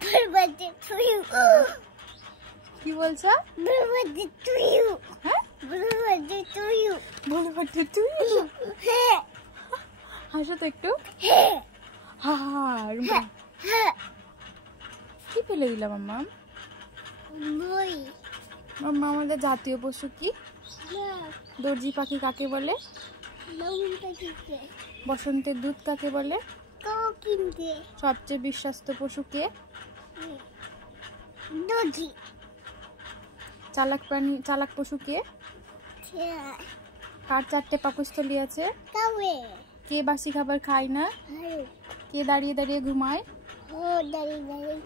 Birthday to you কি বলছো? Birthday to you হ্যাঁ बर्थडे टू यू বলো বার্থডে টু ইউ। है হাসো তো একটু। है হা হা হা। है কি ফেলে দিলাম মাম্মা? বই মাম্মা আমাদের জাতীয় পশু কি? না দর্জি পাখি কাকে বলে? মাউন্টা কিতে বসন্তের দুধ কাকে বলে? কাও কিনতে সবচেয়ে বিশ্বস্ত পশু কে? দোজি চালাক প্রাণী চালাক পশু কে? কার 4টে পাকস্থলী আছে? কাওয়ে কে বাসি খাবার খায় না? আরে কে দাঁড়িয়ে দাঁড়িয়ে ঘুমায়? ও দাঁড়ি দাঁড়ি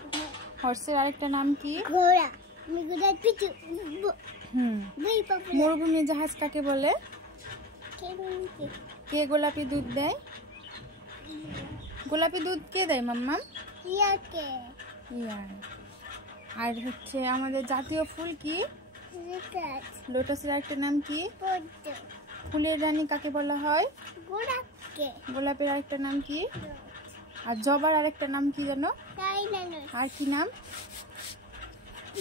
হর্সের আরেকটা নাম কি? ঘোড়া আমি ঘোড়া পিছু বই পাপা মরুভূমি জাহাজ কাকে বলে? কেমনকে কে গোলাপি দুধ দেয়? গোলাপি দুধ কে দেয় মাম্মা? ইয়াকে ইয়ার। আর হচ্ছে আমাদের জাতীয় ফুল কি? রিকাস লোটাসের আরেকটা নাম কি? পদ্ম ফুলের রানী কাকে বলা হয়? গোড়াকে গোলাপের আরেকটা নাম কি? আর জবার আরেকটা নাম কি জানো? তাই না আর কি নাম?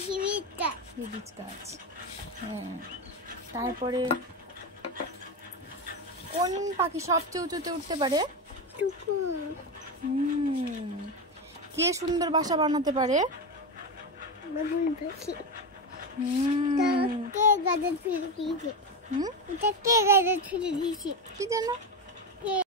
জীবিকা হিবিস গাছ। হ্যাঁ। তারপরে কোন পাখি সবচেয়ে উঁচুতে উঠতে পারে? টুকু কে সুন্দর বাসা বানাতে পারে? বাবুই পাখি কে গাজর ফিরে দিয়েছে এটা কে গাজর ফিরে দিয়েছে কি জানো? কে